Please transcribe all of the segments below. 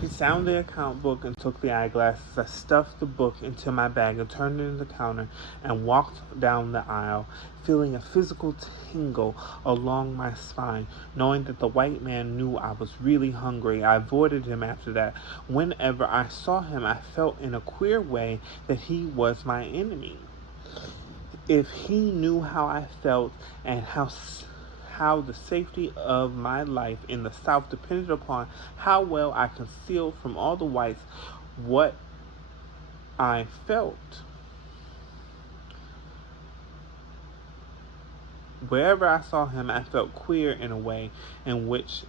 He found the account book and took the eyeglasses. I stuffed the book into my bag and turned it into the counter and walked down the aisle, feeling a physical tingle along my spine, knowing that the white man knew I was really hungry. I avoided him after that. Whenever I saw him, I felt in a queer way that he was my enemy. If he knew how I felt and how the safety of my life in the South depended upon how well I concealed from all the whites what I felt. Wherever I saw him, I felt queer in a way in which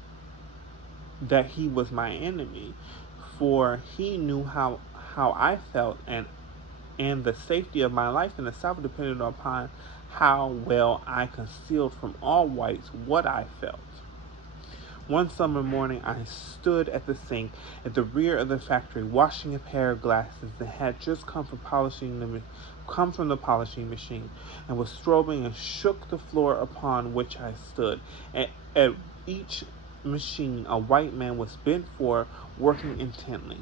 that he was my enemy, for he knew how I felt, and the safety of my life in the South depended upon how well I concealed from all whites what I felt. One summer morning, I stood at the sink at the rear of the factory, washing a pair of glasses that had just come from the polishing machine, and was strobing and shook the floor upon which I stood. At each machine, a white man was bent forward, working intently.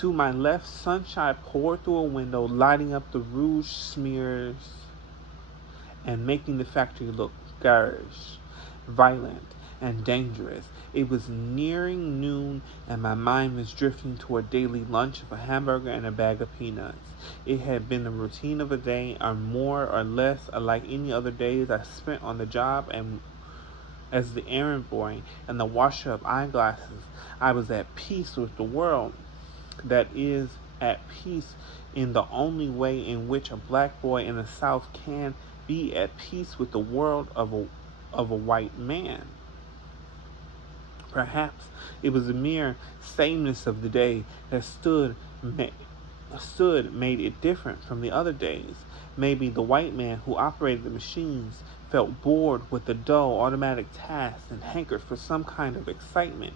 To my left, sunshine poured through a window, lighting up the rouge smears and making the factory look garish, violent, and dangerous. It was nearing noon, and my mind was drifting toward daily lunch of a hamburger and a bag of peanuts. It had been the routine of a day, or more or less like any other days I spent on the job, and as the errand boy and the washer of eyeglasses, I was at peace with the world. That is, at peace in the only way in which a black boy in the South can be at peace with the world of a white man. Perhaps it was the mere sameness of the day that made it different from the other days. Maybe the white man who operated the machines felt bored with the dull automatic tasks and hankered for some kind of excitement.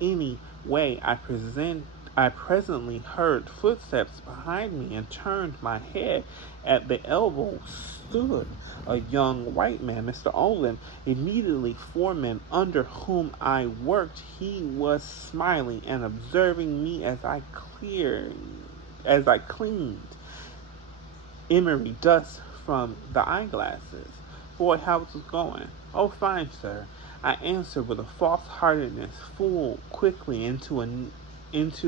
Anyway, I presently heard footsteps behind me and turned my head. At the elbow stood a young white man, Mr. Olin, immediately foreman under whom I worked. He was smiling and observing me as I cleaned emery dust from the eyeglasses. Boy, how's it going? Oh, fine, sir, I answered with a false-heartedness, full quickly into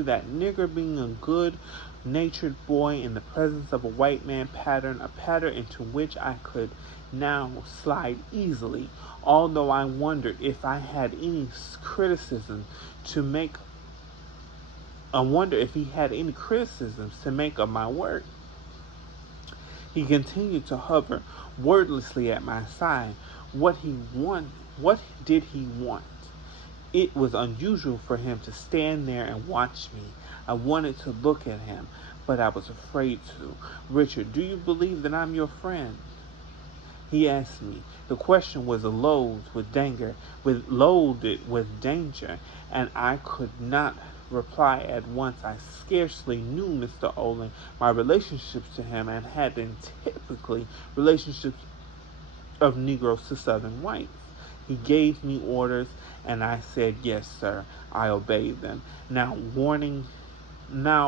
that nigger being a good-natured boy in the presence of a white man a pattern into which I could now slide easily, although I wondered if I had any criticism to make. I wonder if he had any criticisms to make of my work. He continued to hover wordlessly at my side. What did he want? It was unusual for him to stand there and watch me. I wanted to look at him, but I was afraid to. Richard, do you believe that I'm your friend? He asked me. The question was loaded with danger, and I could not reply at once. I scarcely knew Mr. Olin. My relationships to him had been typically relationships of Negroes to Southern whites. He gave me orders, and I said, "Yes, sir." I obeyed them. Now,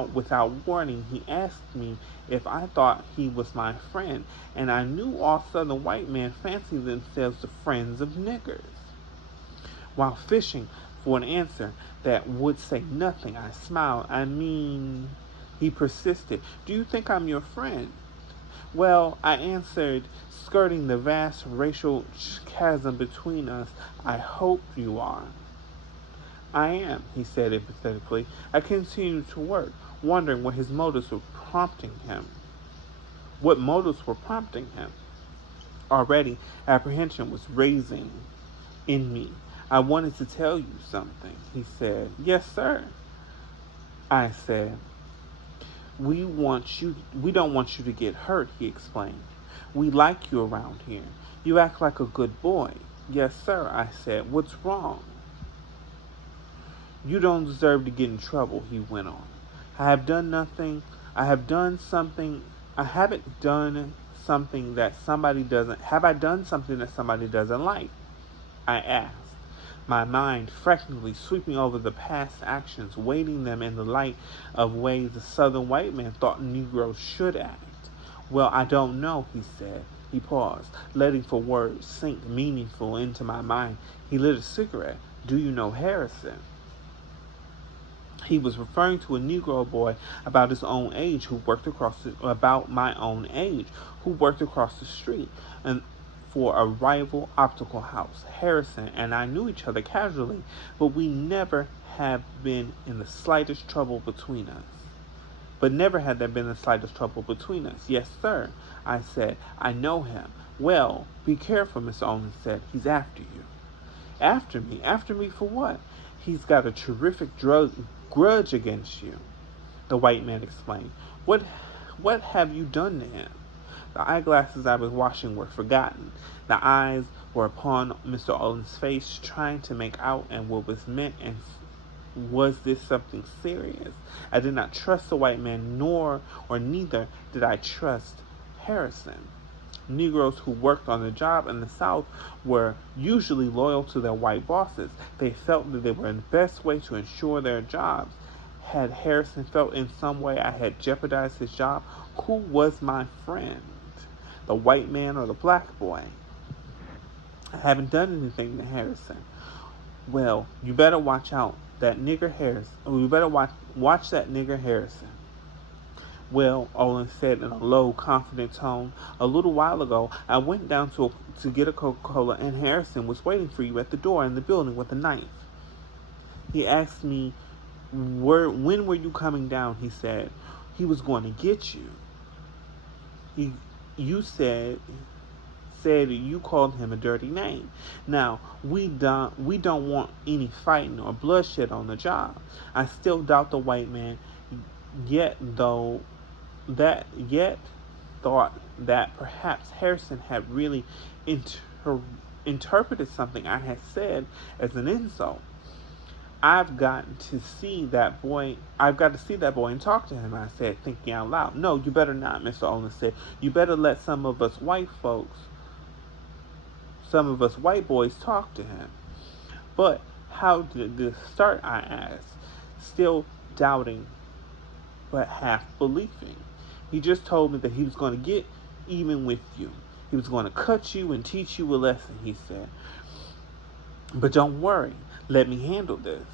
without warning, he asked me if I thought he was my friend, and I knew all Southern white men fancy themselves the friends of niggers. While fishing for an answer that would say nothing, I smiled. He persisted. "Do you think I'm your friend?" "Well," I answered, skirting the vast racial chasm between us, "I hope you are." "I am," he said emphatically. I continued to work, wondering what motives were prompting him. Already, apprehension was raising in me. "I wanted to tell you something," he said. "Yes, sir," I said. We don't want you to get hurt," he explained. "We like you around here. You act like a good boy." "Yes, sir," I said. "What's wrong?" "You don't deserve to get in trouble," he went on. I haven't done something that somebody doesn't like?" I asked. my mind frantically sweeping over the past actions, weighting them in the light of ways the Southern white man thought Negroes should act. Well, I don't know, he said. He paused, letting for words sink meaningful into my mind. He lit a cigarette. Do you know Harrison? He was referring to a Negro boy about his own age who worked about my own age, who worked across the street and for a rival optical house. Harrison and I knew each other casually, but we never have been in the slightest trouble between us. But never had there been the slightest trouble between us. Yes, sir, I said. I know him. Well, be careful, Mr. Olin said. He's after you. After me? After me for what? He's got a terrific grudge against you, the white man explained. What have you done to him? The eyeglasses I was washing were forgotten. The eyes were upon Mr. Olin's face, trying to make out and what was meant, and was this something serious? I did not trust the white man, neither did I trust Harrison. Negroes who worked on the job in the South were usually loyal to their white bosses. They felt that they were the best way to ensure their jobs. Had Harrison felt in some way I had jeopardized his job? Who was my friend? The white man or the black boy? I haven't done anything to Harrison. Well, you better watch out that nigger Harrison. You better watch that nigger Harrison. Well, Olin said in a low, confident tone, a little while ago, I went down to get a Coca-Cola, and Harrison was waiting for you at the door in the building with a knife. He asked me, when were you coming down? He said. He was going to get you. You said you called him a dirty name. Now, we don't want any fighting or bloodshed on the job. I still doubt the white man yet thought that perhaps Harrison had really interpreted something I had said as an insult. I've got to see that boy and talk to him, I said, thinking out loud. No, you better not, Mr. Olin said. You better let some of us white boys talk to him. But how did this start, I asked, still doubting but half believing. He just told me that he was going to get even with you. He was going to cut you and teach you a lesson, he said. But don't worry, let me handle this.